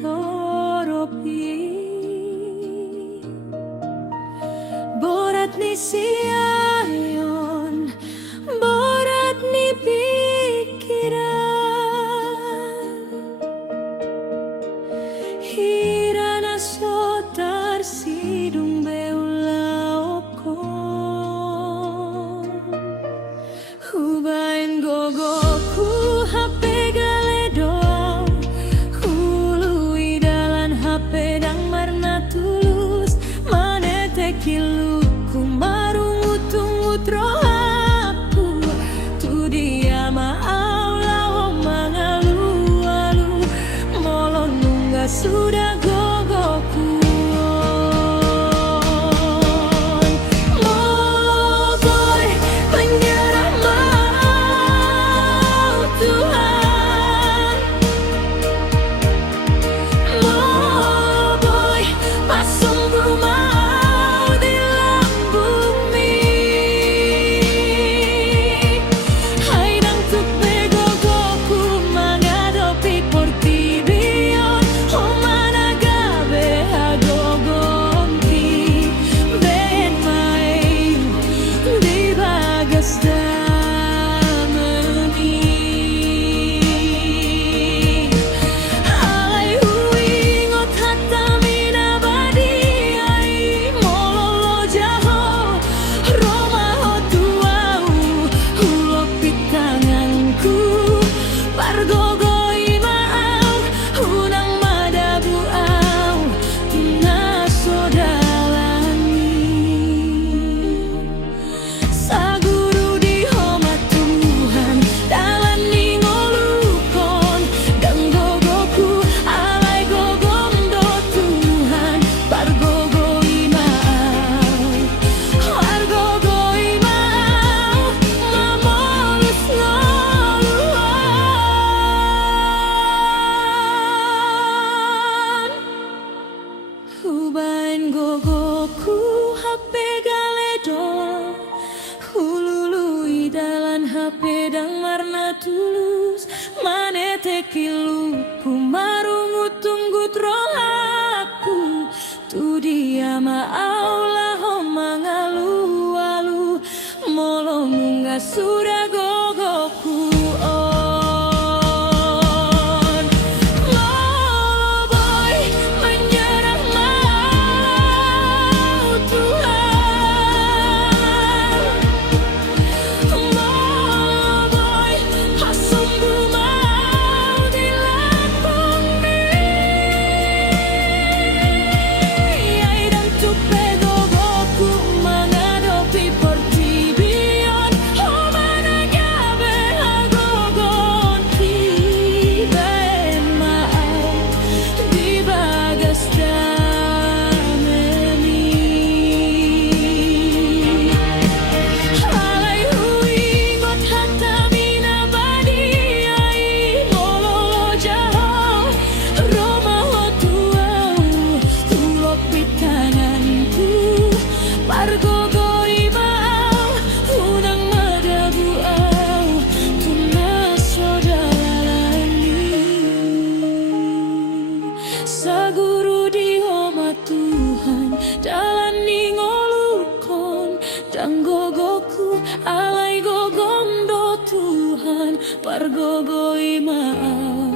toropi borat ni siayon, borat ni pikiran, hirana sotar sidung hubain gogoku HP galedoang, hului dalan HP dang marna tulus, mane tekiluku marungu tunggu trohaku, tu dia maau lao mangalu-alu, molo nungga sudah gogoku. Hubain gogoku HP galedo, hulului dalan HP dang marna tulus, mane tekiluku marungu tunggu trohaku, tu dia maau laho mangalu-alu, molo nungga sudah gogoku. Saguru di homa Tuhan, dalani ngolukon, dang gogoku alai gogondo Tuhan, pargogo imau.